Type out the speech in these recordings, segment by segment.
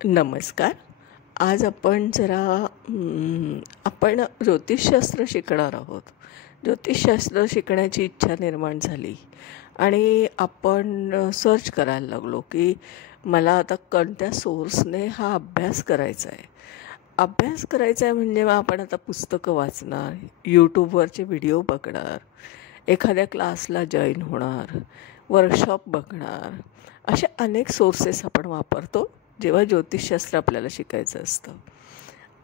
नमस्कार. आज आपण जरा आपण ज्योतिषशास्त्र शिकणार आहोत. ज्योतिषशास्त्र शिकण्याची इच्छा निर्माण झाली आणि आपण सर्च करायला लागलो की मला आता कोणत्या सोर्सने हा अभ्यास करायचा आहे. अभ्यास करायचा आहे म्हणजे मग आपण आता पुस्तकं वाचणार, यूट्यूबवरचे व्हिडिओ बघणार, एखाद्या क्लासला जॉईन होणार, वर्कशॉप बघणार. असे अनेक सोर्सेस आपण वापरतो जेव्हा ज्योतिषशास्त्र आपल्याला शिकायचं असतं.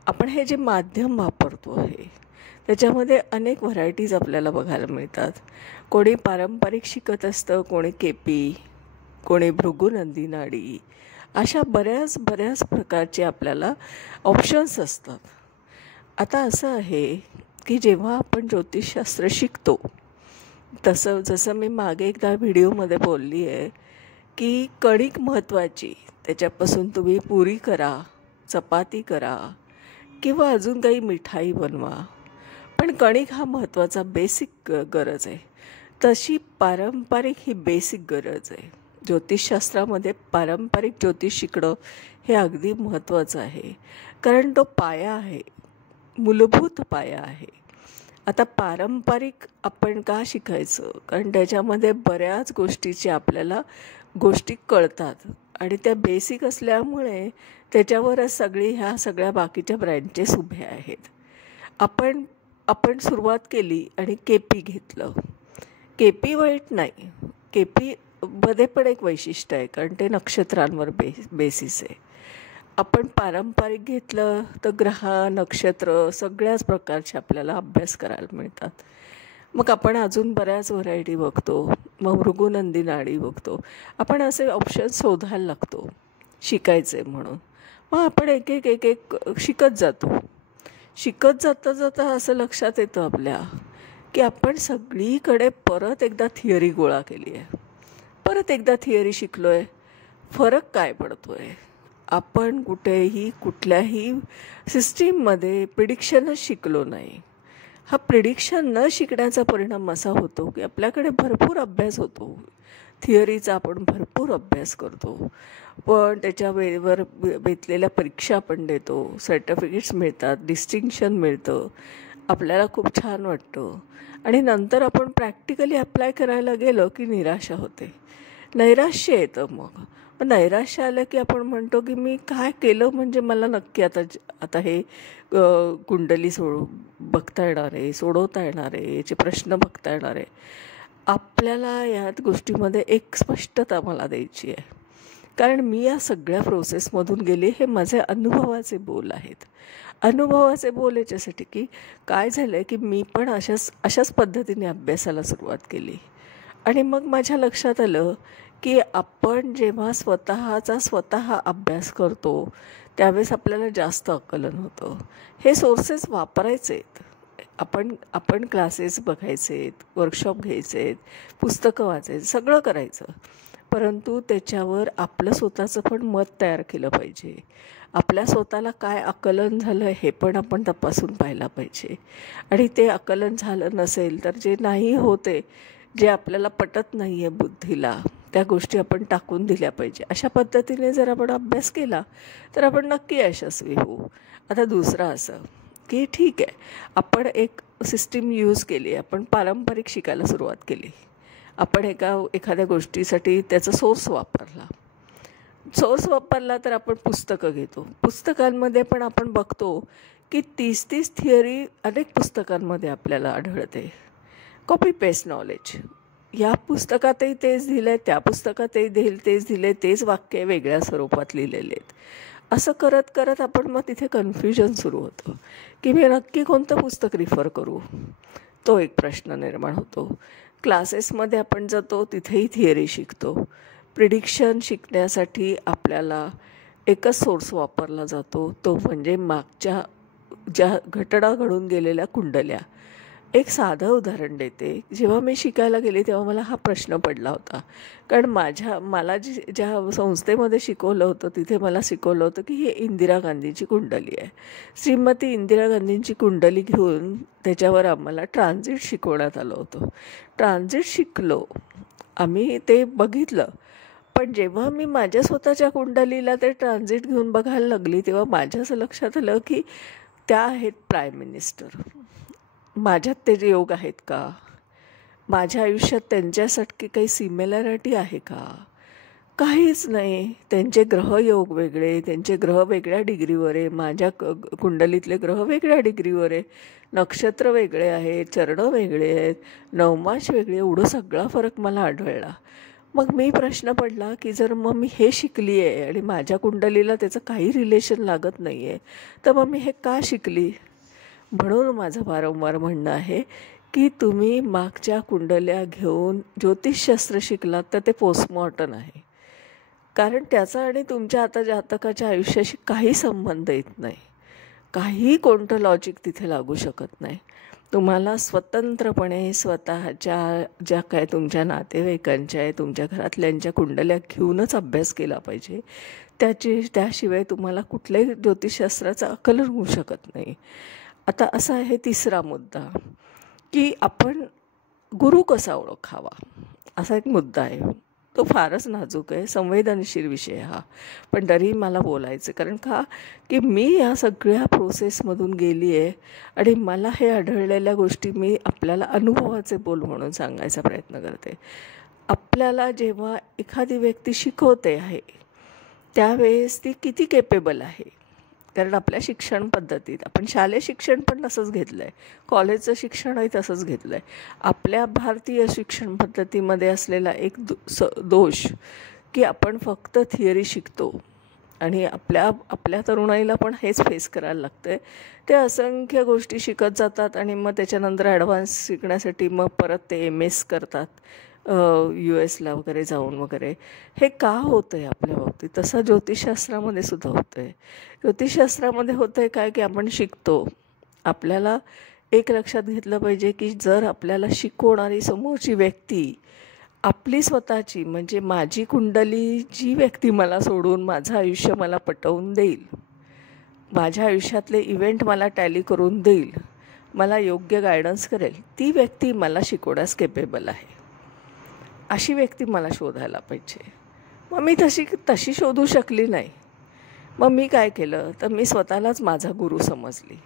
आपण हे जे माध्यम वापरतो आहे त्याच्यामध्ये अनेक व्हरायटीज आपल्याला बघायला मिळतात. कोणी पारंपरिक शिकत असतं, कोणी केपी, कोणी भृगुनंदी नाडी, अशा बऱ्याच बऱ्याच प्रकारचे आपल्याला ऑप्शन्स असतात. आता असं आहे की जेव्हा आपण ज्योतिषशास्त्र शिकतो जसं मी मागे एकदा व्हिडिओमध्ये बोलली आहे की कणिक महत्त्वाची, त्याच्यापासून तुम्ही पुरी करा, चपाती करा किंवा अजून काही मिठाई बनवा, पण कणिक हा महत्त्वाचा बेसिक गरज आहे. तशी पारंपरिक ही बेसिक गरज आहे. ज्योतिषशास्त्रामध्ये पारंपरिक ज्योतिष शिकणं हे अगदी महत्त्वाचं आहे, कारण तो पाया आहे, मूलभूत पाया आहे. आता पारंपरिक आपण का शिकायचं? कारण त्याच्यामध्ये बऱ्याच गोष्टीचे आपल्याला गोष्टी कळतात आणि त्या बेसिक असल्यामुळे त्याच्यावरच ह्या सगळ्या बाकीच्या ब्रँचेस उभ्या आहेत. आपण सुरुवात केली आणि केपी घेतलं. केपी वाईट नाही, केपीमध्ये पण एक वैशिष्ट्य आहे, कारण ते नक्षत्रांवर बेसिस आहे. आपण पारंपरिक घेतलं तर ग्रह, नक्षत्र सगळ्याच प्रकारचे आपल्याला अभ्यास करायला मिळतात. मग आपण अजून बऱ्याच व्हरायटी बघतो, मग भृगुनंदी नाडी बघतो. आपण असे ऑप्शन शोधायला लागतो शिकायचे म्हणून. मग आपण एक एक एक एक शिकत जातो. शिकत जाता जाता असं लक्षात येतं आपल्या की आपण सगळीकडे परत एकदा थिअरी गोळा केली आहे, परत एकदा थिअरी शिकलो आहे. फरक काय पडतो आहे? आपण कुठल्याही सिस्टीममध्ये प्रिडिक्शनच शिकलो नाही. हा प्रिडिक्शन न शिकण्याचा परिणाम असा होतो की आपल्याकडे भरपूर अभ्यास होतो, थिअरीचा आपण भरपूर अभ्यास करतो, पण त्याच्या वेळेवर बेतलेल्या परीक्षा आपण देतो, सर्टिफिकेट्स मिळतात, डिस्टिंक्शन मिळतं, आपल्याला खूप छान वाटतं आणि नंतर आपण प्रॅक्टिकली अप्लाय करायला गेलो की निराशा होते, नैराश्य येतं. मग नैराश्य आलं की आपण म्हणतो की मी काय केलं म्हणजे मला नक्की आता हे कुंडली बघता येणार आहे, सोडवता येणार आहे, याचे प्रश्न बघता येणार आहे. आपल्याला यात गोष्टीमध्ये एक स्पष्टता मला द्यायची आहे, कारण मी या सगळ्या प्रोसेसमधून गेले. हे माझे अनुभवाचे बोल आहेत. अनुभवाचे बोल याच्यासाठी की काय झालं की मी पण अशाच पद्धतीने अभ्यासाला सुरुवात केली आणि मग माझ्या लक्षात आलं की आपण जेव्हा स्वतः अभ्यास करतो त्यावेळेस आपल्याला जास्त आकलन होतं. हे सोर्सेस वापरायचे आहेत. आपण क्लासेस बघायचे आहेत, वर्कशॉप घ्यायचे आहेत, पुस्तकं वाचायचं, सगळं करायचं, परंतु त्याच्यावर आपलं स्वतःचं पण मत तयार केलं पाहिजे. आपल्या स्वतःला काय आकलन झालं हे पण आपण तपासून पाहिलं पाहिजे. आणि ते आकलन झालं नसेल तर जे नाही होते, जे आपल्याला पटत नाही आहे बुद्धीला, त्या गोष्टी आपण टाकून दिल्या पाहिजे. अशा पद्धतीने जर आपण अभ्यास केला तर आपण नक्की यशस्वी होऊ. आता दुसरं असं की ठीक आहे, आपण एक सिस्टीम यूज केली, आपण पारंपरिक शिकायला सुरुवात केली, आपण एखाद्या गोष्टीसाठी त्याचा सोर्स वापरला तर आपण पुस्तकं घेतो. पुस्तकांमध्ये पण आपण बघतो की 30 थिअरी अनेक पुस्तकांमध्ये आपल्याला आढळते. Copy paste knowledge. या पुस्तकातही तेच दिलं आहे, त्या पुस्तकातही तेच दिले, तेच वाक्य वेगळ्या स्वरूपात लिहिलेले आहेत. असं करत करत आपण मग तिथे कन्फ्युजन सुरू होतं की मी नक्की कोणतं पुस्तक रिफर करू. तो एक प्रश्न निर्माण होतो. क्लासेसमध्ये आपण जातो, तिथेही थिअरी शिकतो. प्रिडिक्शन शिकण्यासाठी आपल्याला एकच सोर्स वापरला जातो, तो म्हणजे मागच्या ज्या घटना घडून गेलेल्या कुंडल्या. एक साधं उदाहरण देते. जेव्हा मी शिकायला गेले तेव्हा मला हा प्रश्न पडला होता, कारण मला ज्या संस्थेमध्ये शिकवलं होतं तिथे मला शिकवलं होतं की ही इंदिरा गांधीची कुंडली आहे. श्रीमती इंदिरा गांधींची कुंडली घेऊन त्याच्यावर आम्हाला ट्रान्झिट शिकवण्यात आलं होतं. ट्रान्झिट शिकलो आम्ही, ते बघितलं, पण जेव्हा मी माझ्या स्वतःच्या कुंडलीला ते ट्रान्झिट घेऊन बघायला लागली, तेव्हा माझ्या असं लक्षात आलं की त्या आहेत प्राईम मिनिस्टर. माझ्यात ते जे योग आहेत का? माझ्या आयुष्यात त्यांच्यासाठी काही सिमिलॅरिटी आहे का? काहीच नाही. त्यांचे ग्रहयोग वेगळे, त्यांचे ग्रह वेगळ्या डिग्रीवर आहे, माझ्या कुंडलीतले ग्रह वेगळ्या डिग्रीवर आहे, नक्षत्र वेगळे आहेत, चरण वेगळे आहेत, नवमाश वेगळे, एवढं सगळा फरक मला आढळला. मग मी प्रश्न पडला की जर मग मी हे शिकली आहे आणि माझ्या कुंडलीला त्याचं काही रिलेशन लागत नाही आहे, तर मग मी हे का शिकली? म्हणून माझं वारंवार म्हणणं आहे की तुम्ही मागच्या कुंडल्या घेऊन ज्योतिषशास्त्र शिकलात तर ते पोस्टमॉर्टम आहे. कारण त्याचा आणि तुमच्या आता जातकाच्या आयुष्याशी काही संबंध येत नाही. काही कोणतं लॉजिक तिथे लागू शकत नाही. तुम्हाला स्वतंत्रपणे स्वतःच्या ज्या काय तुमच्या नातेवाईकांच्या आहे, तुमच्या घरातल्यांच्या कुंडल्या घेऊनच अभ्यास केला पाहिजे. त्याशिवाय तुम्हाला कुठल्याही ज्योतिषशास्त्राचा अकल होऊ शकत नाही. आता असा आहे तिसरा मुद्दा की आपण गुरु कसा ओळखावा, असा एक मुद्दा आहे. तो फारच नाजूक आहे, संवेदनशील विषय हा. पण तरी मला बोलायचं कारण का की मी या सगळ्या प्रोसेसमधून गेली आहे आणि मला हे आढळलेल्या गोष्टी मी आपल्याला अनुभवाचे बोल म्हणून सांगायचा प्रयत्न करते. आपल्याला जेव्हा एखादी व्यक्ती शिकवते आहे त्यावेळेस ती किती केपेबल आहे. कारण आपल्या शिक्षण पद्धतीत आपण शालेय शिक्षण पण तसंच घेतलं आहे, कॉलेजचं शिक्षणही तसंच घेतलं आहे. आपल्या भारतीय शिक्षण पद्धतीमध्ये असलेला एक दोष की आपण फक्त थिअरी शिकतो आणि आपल्या तरुणाईला पण हेच फेस करायला लागतं आहे. ते असंख्य गोष्टी शिकत जातात आणि मग त्याच्यानंतर ॲडव्हान्स शिकण्यासाठी मग परत ते MS करतात US वगैरे जाऊन वगैरे. हे का होतं आहे आपल्या बाबतीत? तसं ज्योतिषशास्त्रामध्ये सुद्धा होतं आहे. ज्योतिषशास्त्रामध्ये होतं आहे काय की आपण शिकतो. आपल्याला एक लक्षात घेतलं पाहिजे की जर आपल्याला शिकवणारी समोरची व्यक्ती आपली स्वतःची म्हणजे माझी कुंडली जी व्यक्ती मला सोडून माझं आयुष्य मला पटवून देईल, माझ्या आयुष्यातले इव्हेंट मला टॅली करून देईल, मला योग्य गायडन्स करेल, ती व्यक्ती मला शिकवण्यास केपेबल आहे. अशी व्यक्ती मला शोधायला पाहिजे. मग मी तशी शोधू शकली नाही. मग मी काय केलं तर मी स्वतःलाच माझा गुरु समजली.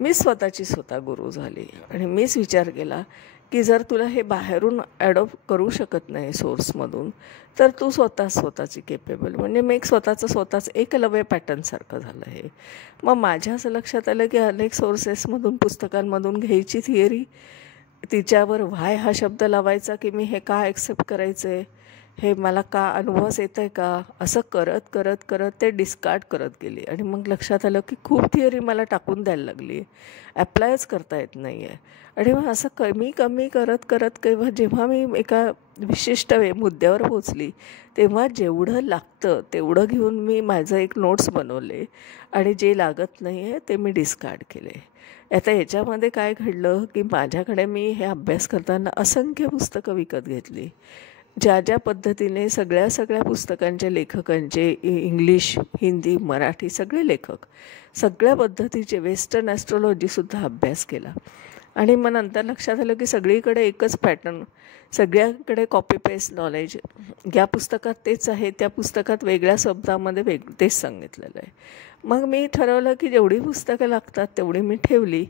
मी स्वतः गुरु झाली आणि मीच विचार केला की जर तुला हे बाहेरून ॲडॉप्ट करू शकत नाही सोर्समधून तर तू स्वतःची केपेबल. म्हणजे मी स्वतःच एकलव्य पॅटर्नसारखं झालं हे. मग माझ्या असं लक्षात आलं की अनेक सोर्सेसमधून पुस्तकांमधून घ्यायची थिअरी, तिच्यावर व्हाय हा शब्द लावायचा की मी हे का ॲक्सेप्ट करायचं आहे, हे मला का अनुभवास येतं आहे का, असं करत करत करत ते डिस्कार्ड करत गेली. आणि मग लक्षात आलं की खूप थिअरी मला टाकून द्यायला लागली, ॲप्लायच करता येत नाही आहे. आणि मग असं कमी करत करत जेव्हा मी एका विशिष्ट मुद्द्यावर पोचली तेव्हा जेवढं लागतं तेवढं घेऊन मी माझं एक नोट्स बनवले आणि जे लागत नाही आहे ते मी डिस्कार्ड केले. आता याच्यामध्ये काय घडलं की माझ्याकडे मी हे अभ्यास करताना असंख्य पुस्तकं विकत घेतली. ज्या पद्धतीने सगळ्या पुस्तकांच्या लेखकांचे इंग्लिश, हिंदी, मराठी सगळे लेखक सगळ्या पद्धतीचे वेस्टर्न ॲस्ट्रॉलॉजीसुद्धा अभ्यास केला. आणि मग नंतर लक्षात आलं की सगळीकडे एकच पॅटर्न, सगळ्याकडे कॉपी पेस्ट नॉलेज. या पुस्तकात तेच आहे, त्या पुस्तकात वेगळ्या शब्दामध्ये तेच सांगितलेलं आहे. मग मी ठरवलं की जेवढी पुस्तकं लागतात तेवढी मी ठेवली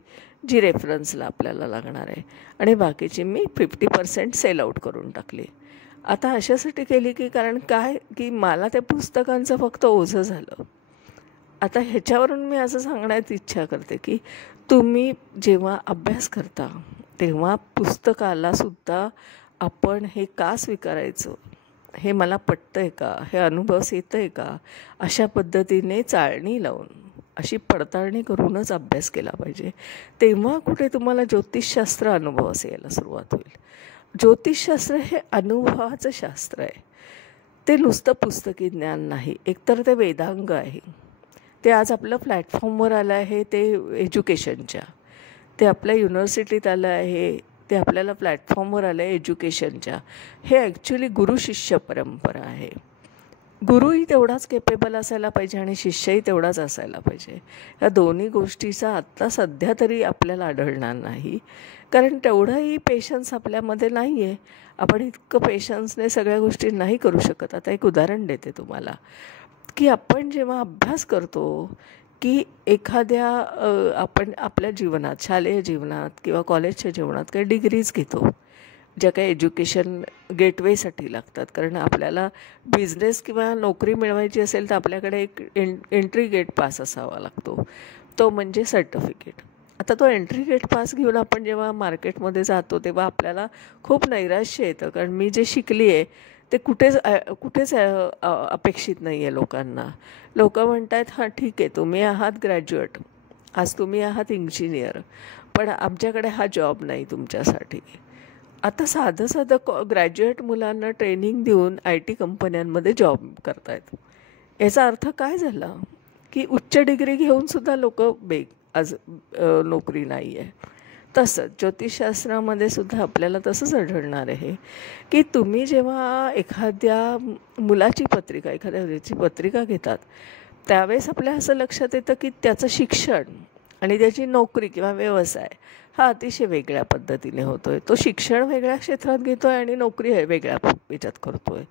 जी रेफरन्सला आपल्याला लागणार आहे आणि बाकीची मी 50% सेल आऊट करून टाकली. आता अशासाठी केली की कारण काय की मला त्या पुस्तकांचं फक्त ओझं झालं. आता ह्याच्यावरून मी असं सांगण्याची इच्छा करते की तुम्ही जेव्हा अभ्यास करता तेव्हा पुस्तकालासुद्धा आपण हे का स्वीकारायचं, हे मला पटतं आहे का, हे अनुभवास येतं आहे का, अशा पद्धतीने चाळणी लावून अशी पडताळणी करूनच अभ्यास केला पाहिजे. तेव्हा कुठे तुम्हाला ज्योतिषशास्त्र अनुभवास यायला सुरुवात होईल. ज्योतिषशास्त्र हे अनुभवाचं शास्त्र आहे. ते नुसतं पुस्तकी ज्ञान नाही, एकतर ते वेदांग आहे. ते आज आपलं प्लॅटफॉर्मवर आलं आहे, ते एज्युकेशनच्या, ते आपल्या युनिव्हर्सिटीत आलं आहे, ते आपल्याला प्लॅटफॉर्मवर आलं आहे एज्युकेशनच्या. हे ॲक्च्युली गुरु शिष्य परंपरा आहे. गुरुही तेवढाच केपेबल असायला पाहिजे आणि शिष्यही तेवढाच असायला पाहिजे. ह्या दोन्ही गोष्टीचा आत्ता सध्या तरी आपल्याला आढळणार नाही, कारण तेवढंही पेशन्स आपल्यामध्ये नाही आहे. आपण इतकं पेशन्सने सगळ्या गोष्टी नाही करू शकत. आता एक उदाहरण देते तुम्हाला, की आपण जेव्हा अभ्यास करतो, की एखाद्या आपण आपल्या जीवनात, शालेय जीवनात किंवा कॉलेजच्या जीवनात काही डिग्रीज घेतो, ज्या काही एज्युकेशन गेटवेसाठी लागतात. कारण आपल्याला बिझनेस किंवा नोकरी मिळवायची असेल तर आपल्याकडे एक एंट्री गेट पास असावा लागतो, तो म्हणजे सर्टिफिकेट. आता तो एंट्री गेट पास घेऊन आपण जेव्हा मार्केटमध्ये जातो तेव्हा आपल्याला खूप नैराश्य येतं, कारण मी जे शिकली आहे ते कुठेच अपेक्षित नाही आहे लोकांना. लोकं म्हणत आहेत, हां ठीक आहे, तुम्ही आहात ग्रॅज्युएट, आज तुम्ही आहात इंजिनियर, पण आमच्याकडे हा जॉब नाही तुमच्यासाठी. आता साधं साधं ग्रॅज्युएट मुलांना ट्रेनिंग देऊन IT कंपन्यांमध्ये जॉब करतायत. याचा अर्थ काय झाला, की उच्च डिग्री घेऊनसुद्धा लोकं आज नोकरी नाही आहे. तसंच ज्योतिषशास्त्रामध्ये सुद्धा आपल्याला तसंच आढळणार आहे, की तुम्ही जेव्हा एखाद्या मुलाची पत्रिका, एखाद्या मुलीची पत्रिका घेतात, त्यावेळेस आपल्या असं लक्षात येतं की त्याचं शिक्षण आणि त्याची नोकरी किंवा व्यवसाय हा अतिशय वेगळ्या पद्धतीने होतो आहे. तो शिक्षण वेगळ्या क्षेत्रात घेतो आहे आणि नोकरी वेगळ्या ह्याच्यात करतो आहे.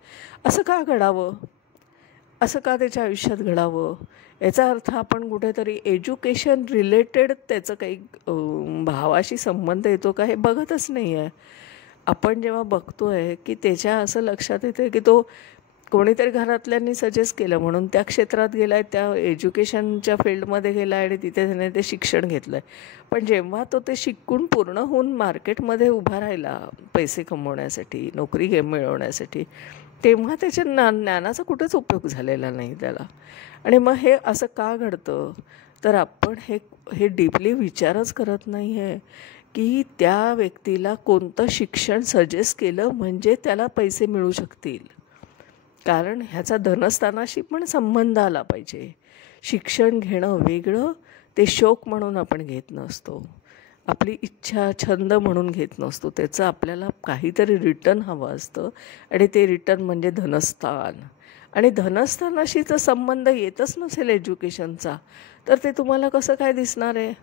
असं का घडावं? असं का त्याच्या आयुष्यात घडावं? याचा अर्थ आपण कुठेतरी एज्युकेशन रिलेटेड त्याचं काही भावाशी संबंध येतो का हे बघतच नाही आहे. आपण जेव्हा बघतो आहे की त्याच्या असं लक्षात येतं की तो कोणीतरी घरातल्यांनी सजेस्ट केलं म्हणून त्या क्षेत्रात गेला आहे, त्या एज्युकेशनच्या फील्डमध्ये गेला आहे आणि तिथे त्याने ते शिक्षण घेतलं आहे. पण जेव्हा तो ते शिकून पूर्ण होऊन मार्केटमध्ये उभा राहिला पैसे कमवण्यासाठी, नोकरी मिळवण्यासाठी, तेव्हा त्याच्या ज्ञानाचा कुठेच उपयोग झालेला नाही त्याला. आणि मग हे असं का घडतं, तर आपण हे डीपली विचारच करत नाही आहे की त्या व्यक्तीला कोणतं शिक्षण सजेस्ट केलं म्हणजे त्याला पैसे मिळू शकतील. कारण ह्याचा धनस्थानाशी पण संबंध आला पाहिजे. शिक्षण घेणं वेगळं, ते शौक म्हणून आपण घेत नसतो, आपली इच्छा छंद म्हणून घेत नसतो. त्याचं आपल्याला काहीतरी रिटर्न हवं असतं आणि ते रिटर्न म्हणजे धनस्थान. आणि धनस्थानाशी जर संबंध येतच नसेल एज्युकेशनचा, तर ते तुम्हाला कसं काय दिसणार आहे?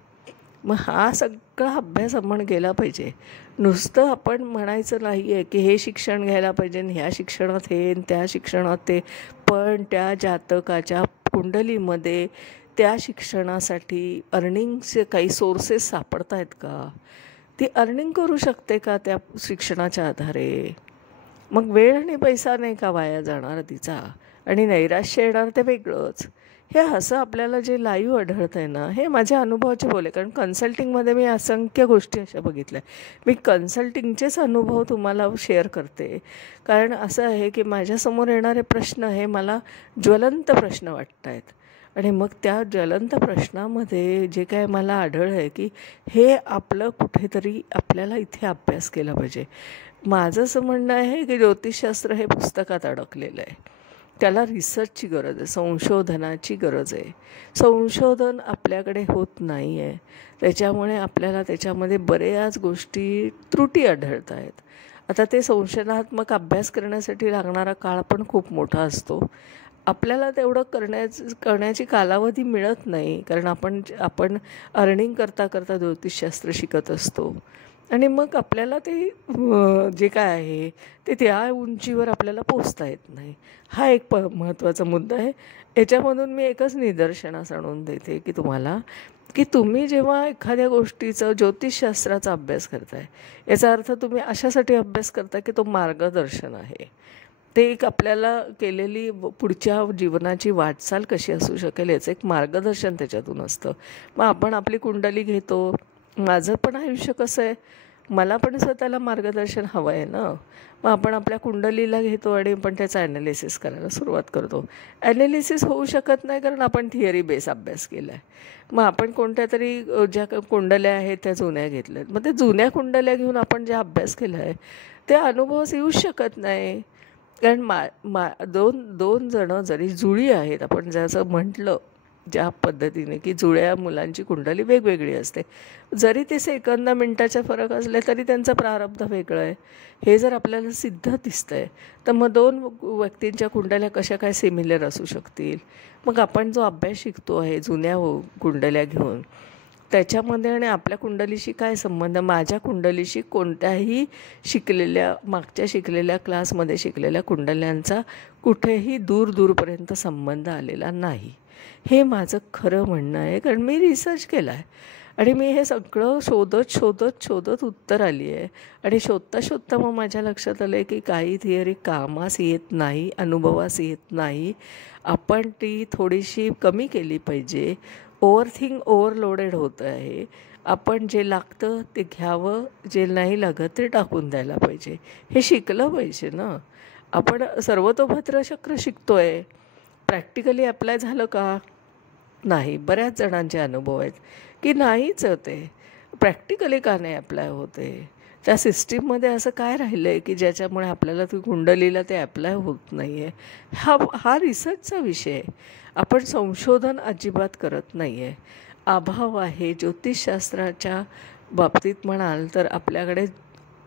मग हा सगळा अभ्यास आपण केला पाहिजे. नुसतं आपण म्हणायचं नाही आहे की हे शिक्षण घ्यायला पाहिजे आणि ह्या शिक्षणात हे त्या शिक्षणात ते, पण त्या जातकाच्या कुंडलीमध्ये त्या शिक्षणासाठी अर्निंगचे काही सोर्सेस सापडत आहेत का? ती अर्निंग करू शकते का त्या शिक्षणाच्या आधारे? मग वेळ आणि पैसा नाही का वाया जाणार तिचा? आणि नैराश्य येणार ते वेगळंच. हे असं आपल्याला जे लाईव्ह आढळतं आहे ना, हे माझ्या अनुभवाचे बोले, कारण कन्सल्टिंगमध्ये मी असंख्य गोष्टी अशा बघितल्या. मी कन्सल्टिंगचेच अनुभव तुम्हाला शेअर करते, कारण असं आहे की माझ्यासमोर येणारे प्रश्न हे मला ज्वलंत प्रश्न वाटत आहेत. आणि मग त्या ज्वलंत प्रश्नामध्ये जे काय मला आढळलं आहे की हे आपलं कुठेतरी आपल्याला इथे अभ्यास केला पाहिजे. माझं असं म्हणणं आहे की ज्योतिषशास्त्र हे पुस्तकात अडकलेलं आहे. त्याला रिसर्चची गरज आहे, संशोधनाची गरज आहे. संशोधन आपल्याकडे होत नाही आहे, त्याच्यामुळे आपल्याला त्याच्यामध्ये बऱ्याच गोष्टी त्रुटी आढळत आहेत. आता ते संशोधनात्मक अभ्यास करण्यासाठी लागणारा काळ पण खूप मोठा असतो. आपल्याला तेवढं करण्याची कालावधी मिळत नाही, कारण आपण अर्निंग करता करता ज्योतिषशास्त्र शिकत असतो. आणि मग आपल्याला ते जे काय आहे ते त्या उंचीवर आपल्याला पोचता येत नाही. हा एक महत्त्वाचा मुद्दा आहे. याच्यामधून मी एकच निदर्शनास आणून देते की तुम्हाला, की तुम्ही जेव्हा एखाद्या गोष्टीचं ज्योतिषशास्त्राचा अभ्यास करताय, याचा अर्थ तुम्ही अशासाठी अभ्यास करता की तो मार्गदर्शन आहे. ते एक आपल्याला केलेली पुढच्या जीवनाची वाटचाल कशी असू शकेल याचं एक मार्गदर्शन त्याच्यातून असतं. मग आपण आपली कुंडली घेतो, माझं पण आयुष्य कसं आहे, मला पण स्वतःला मार्गदर्शन हवं आहे ना. मग आपण आपल्या कुंडलीला घेतो आणि आपण त्याचं ॲनालिसिस करायला सुरुवात करतो. ॲनालिसिस होऊ शकत नाही कारण आपण थिअरी बेस अभ्यास केला आहे. मग आपण कोणत्या तरी ज्या कुंडल्या आहेत त्या जुन्या घेतल्या आहेत, मग त्या जुन्या कुंडल्या घेऊन आपण जे अभ्यास केला आहे ते अनुभवच येऊ शकत नाही. कारण दोन जणं जरी जुळी आहेत, आपण जसं म्हटलं ज्या पद्धतीने की जुळ्या मुलांची कुंडली वेगवेगळी असते. जरी ते सेकंद मिनटाचा फरक असले तरी त्यांचं प्रारब्ध वेगळं आहे हे जर आपल्याला सिद्ध दिसतं आहे, तर मग 2 व्यक्तींच्या कुंडल्या कशा काय सिमिलर असू शकतील. मग आपण जो अभ्यास शिकतो आहे जुन्या कुंडल्या घेऊन, त्याच्यामध्ये आणि आपल्या कुंडलीशी काय संबंध. माझ्या कुंडलीशी कोणत्याही मागच्या शिकलेल्या क्लासमध्ये शिकलेल्या कुंडल्यांचा कुठेही दूरपर्यंत संबंध आलेला नाही. हे माझं खरं म्हणणं आहे, कारण मी रिसर्च केला आहे आणि मी हे सगळं शोधत उत्तर आली आहे. आणि शोधता मग माझ्या लक्षात आलं आहे की काही थिअरी कामास येत नाही, अनुभवास येत नाही. आपण ती थोडीशी कमी केली पाहिजे. ओव्हरलोडेड होतं आहे. आपण जे लागतं ते घ्यावं, जे नाही लागत ते टाकून द्यायला पाहिजे. हे शिकलं पाहिजे ना. आपण सर्वतोभद्र चक्र शिकतो आहे, प्रॅक्टिकली अप्लाय झालं का? नाही. बऱ्याच जणांचे अनुभव आहेत की नाहीच होते. प्रॅक्टिकली का नाही अप्लाय होते? त्या सिस्टीममध्ये असं काय राहिलं आहे की ज्याच्यामुळे आपल्याला ती कुंडलीला ते अप्लाय होत नाही आहे? हा रिसर्चचा विषय आहे. आपण संशोधन अजिबात करत नाही आहे. अभाव आहे. ज्योतिषशास्त्राच्या बाबतीत म्हणाल तर आपल्याकडे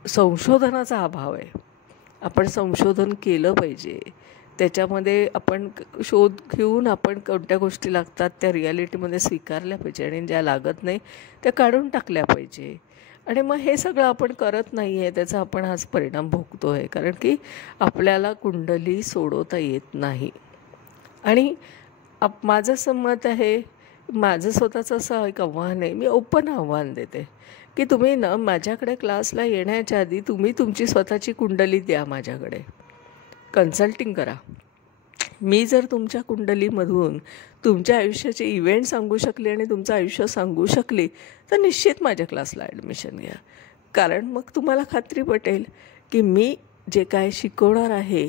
संशोधनाचा अभाव आहे. आपण संशोधन केलं पाहिजे. त्याच्यामध्ये आपण शोध घेऊन आपण कोणत्या गोष्टी लागतात त्या रिॲलिटीमध्ये स्वीकारल्या पाहिजे आणि ज्या लागत नाही त्या काढून टाकल्या पाहिजे. आणि मग हे सगळं आपण करत नाही आहे, त्याचा आपण आज परिणाम भोगतो आहे. कारण की आपल्याला कुंडली सोडवता येत नाही. आणि माझं असं मत आहे, माझं स्वतःचं असं एक आव्हान आहे, मी ओपन आव्हान देते की तुम्ही ना माझ्याकडे क्लासला येण्याच्या आधी तुम्ही तुमची स्वतःची कुंडली द्या, माझ्याकडे कन्सल्टिंग करा. मी जर तुमच्या कुंडलीमधून तुमच्या आयुष्याचे इव्हेंट सांगू शकले आणि तुमचं आयुष्य सांगू शकली तर निश्चित माझ्या क्लासला ॲडमिशन घ्या. कारण मग तुम्हाला खात्री पटेल की मी जे काय शिकवणार आहे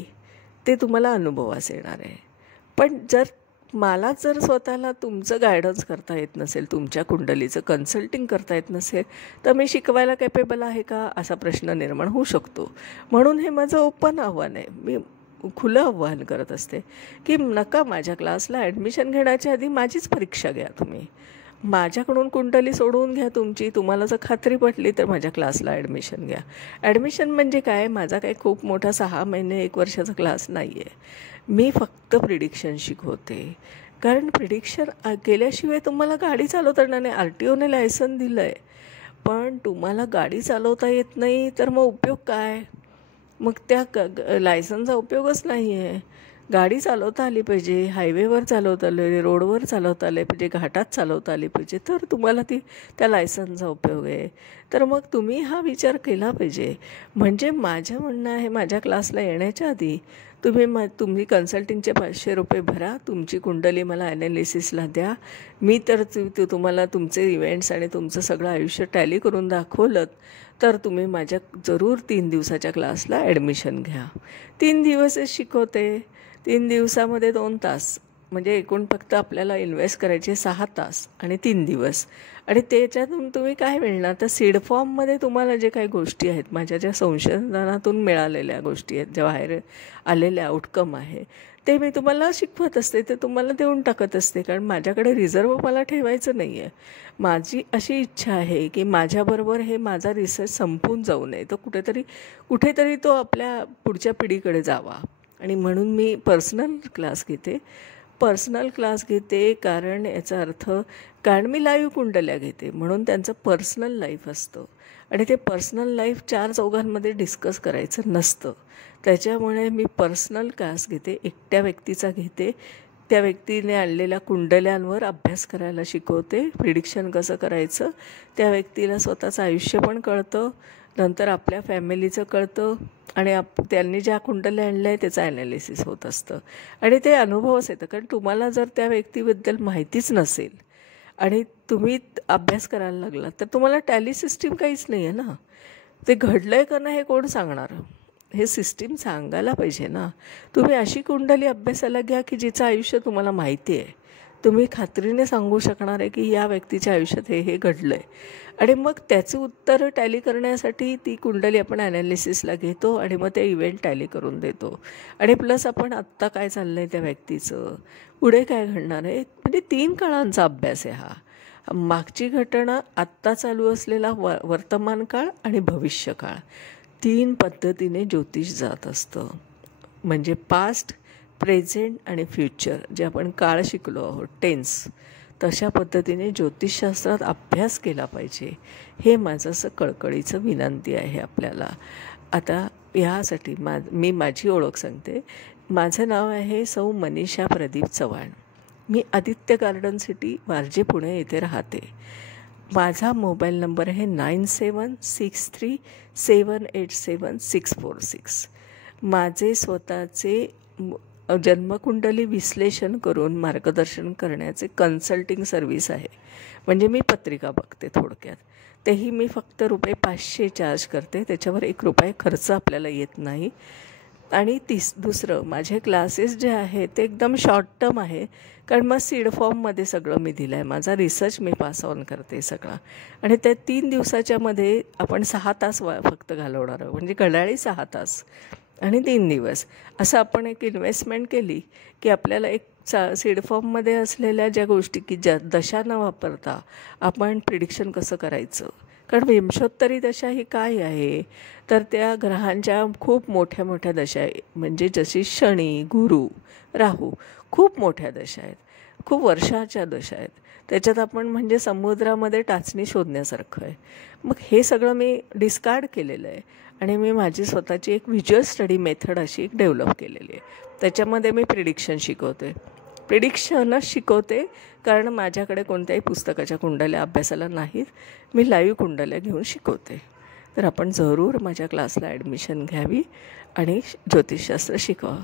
ते तुम्हाला अनुभवास येणार आहे. पण मला जर स्वतःला तुमचं गायडन्स करता येत नसेल, तुमच्या कुंडलीचं कन्सल्टिंग करता येत नसेल, तर मी शिकवायला कॅपेबल आहे का, असा प्रश्न निर्माण होऊ शकतो. म्हणून हे माझं ओपन आव्हान आहे. मी खुलं आव्हान करत असते की नका माझ्या क्लासला ॲडमिशन घेण्याच्या आधी माझीच परीक्षा घ्या. तुम्ही माझ्याकडून कुंडली सोडवून घ्या तुमची. तुम्हाला जर खात्री पटली तर माझ्या क्लासला ॲडमिशन घ्या. ॲडमिशन म्हणजे काय, माझा काही खूप मोठा 6 महिने 1 वर्षाचा क्लास नाही आहे. मी फक्त प्रिडिक्शन शिकवते. कारण प्रिडिक्शन केल्याशिवाय तुम्हाला गाडी चालवता येणार नाही. RTOने लायसन दिलं आहे, पण तुम्हाला गाडी चालवता येत नाही तर मग उपयोग काय? मग त्या लायसनचा उपयोगच नाही आहे. गाडी चालवता आली पाहिजे, हायवेवर चालवता आले, रोडवर चालवता आले पाहिजे, घाटात चालवता आली पाहिजे, तर तुम्हाला त्या लायसनचा उपयोग आहे. तर मग तुम्ही हा विचार केला पाहिजे. म्हणजे माझं म्हणणं आहे, माझ्या क्लासला येण्याच्या आधी तुम्ही कन्सल्टिंगचे 500 रुपये भरा, तुमची कुंडली मला ॲनालिसिसला द्या. मी तर तुम्हाला तुमचे इव्हेंट्स आणि तुमचं सगळं आयुष्य टॅली करून दाखवलं तर तुम्ही माझ्या जरूर 3 दिवसाच्या क्लासला ॲडमिशन घ्या. 3 दिवसच शिकवते. 3 दिवसामध्ये 2 तास, म्हणजे एकूण फक्त आपल्याला इन्व्हेस्ट करायचे 6 तास आणि 3 दिवस. आणि त्याच्यातून तुम्ही काय मिळणार, तर सीड फॉर्ममध्ये तुम्हाला जे काही गोष्टी आहेत, माझ्या ज्या संशोधनातून मिळालेल्या गोष्टी आहेत, ज्या बाहेर आलेल्या आउटकम आहे, ते मी तुम्हाला शिकवत असते, ते तुम्हाला देऊन टाकत असते. कारण माझ्याकडे रिझर्व मला ठेवायचं नाही आहे. माझी अशी इच्छा आहे की माझ्याबरोबर हे माझा रिसर्च संपून जाऊ नये, तो कुठेतरी तो आपल्या पुढच्या पिढीकडे जावा. आणि म्हणून मी पर्सनल क्लास घेते. कारण याचा अर्थ, कारण मी लाईव्ह कुंडल्या घेते म्हणून त्यांचं पर्सनल लाईफ असतं आणि ते पर्सनल लाईफ 4 चौघांमध्ये डिस्कस करायचं नसतं. त्याच्यामुळे मी पर्सनल क्लास घेते, एकट्या व्यक्तीचा घेते. त्या व्यक्तीने आणलेल्या कुंडल्यांवर अभ्यास करायला शिकवते, प्रिडिक्शन कसं करायचं. त्या व्यक्तीला स्वतःचं आयुष्य पण कळतं, नंतर आपल्या फॅमिलीचं कळतं आणि त्यांनी ज्या कुंडल्या आणल्या आहे त्याचं ॲनालिसिस होत असतं आणि ते अनुभवच येतं. कारण तुम्हाला जर त्या व्यक्तीबद्दल माहितीच नसेल आणि तुम्ही अभ्यास करायला लागला तर तुम्हाला टॅली सिस्टीम काहीच नाही आहे ना. ते घडलं आहे का नाही हे कोण सांगणार? हे सिस्टीम सांगायला पाहिजे ना. तुम्ही अशी कुंडली अभ्यासाला घ्या की जिचं आयुष्य तुम्हाला माहिती आहे, तुम्ही खात्रीने सांगू शकणार आहे की या व्यक्तीच्या आयुष्यात हे हे घडलं आहे. आणि मग त्याचं उत्तर टॅली करण्यासाठी ती कुंडली आपण ॲनालिसिसला घेतो आणि मग ते इव्हेंट टॅली करून देतो. आणि प्लस आपण आत्ता काय चाललं आहे त्या व्यक्तीचं, पुढे काय घडणार आहे, म्हणजे 3 काळांचा अभ्यास आहे हा. मागची घटना, आत्ता चालू असलेला वर्तमान काळ आणि भविष्यकाळ, 3 पद्धतीने ज्योतिष जात असतं. म्हणजे पास्ट, प्रेझेंट आणि फ्युचर, जे आपण काळ शिकलो आहोत, टेन्स, तशा पद्धतीने ज्योतिषशास्त्रात अभ्यास केला पाहिजे. हे माझं असं कळकळीचं विनंती आहे आपल्याला. आता ह्यासाठी मी माझी ओळख सांगते. माझं नाव आहे सौ मनीषा प्रदीप चव्हाण. मी आदित्य गार्डन सिटी, वारजे, पुणे येथे राहते. माझा मोबाईल नंबर आहे 9763787646. माझे स्वतःचे जन्मकुंडली विश्लेषण करून मार्गदर्शन करण्याचे कन्सल्टिंग सर्व्हिस आहे. म्हणजे मी पत्रिका बघते थोडक्यात. तेही मी फक्त ₹500 चार्ज करते, त्याच्यावर ₹1 खर्च आपल्याला येत नाही. आणि दुसरं, माझे क्लासेस जे आहेत ते एकदम शॉर्ट टर्म आहे, कारण मग सीड फॉर्ममध्ये सगळं मी दिलं आहे. माझा रिसर्च मी पास ऑन करते सगळा. आणि त्या 3 दिवसाच्यामध्ये आपण 6 तास फक्त घालवणार आहोत. म्हणजे घड्याळी 6 तास आणि 3 दिवस असं आपण एक इन्व्हेस्टमेंट केली की आपल्याला एक सीड फॉर्ममध्ये असलेल्या ज्या गोष्टी की ज्या दशा न वापरता आपण प्रिडिक्शन कसं करायचं. कारण विंशोत्तरी दशा ही काय आहे, तर त्या ग्रहांच्या खूप मोठ्या मोठ्या दशा आहे. म्हणजे जशी शनी, गुरु, राहू, खूप मोठ्या दशा आहेत, खूप वर्षाच्या दशा आहेत. त्याच्यात आपण म्हणजे समुद्रामध्ये टाचणी शोधण्यासारखं आहे. मग हे सगळं मी डिस्कार्ड केलेलं आहे आणि मी माझी स्वतःची एक व्हिज्युअल स्टडी मेथड अशी एक डेव्हलप केलेली आहे. त्याच्यामध्ये मी प्रिडिक्शनच शिकवते, कारण माझ्याकडे कोणत्याही पुस्तकाच्या कुंडल्या अभ्यासाला नाहीत. मी लाईव्ह कुंडल्या घेऊन शिकवते. तर आपण जरूर माझ्या क्लासला ॲडमिशन घ्यावी आणि ज्योतिषशास्त्र शिकावं.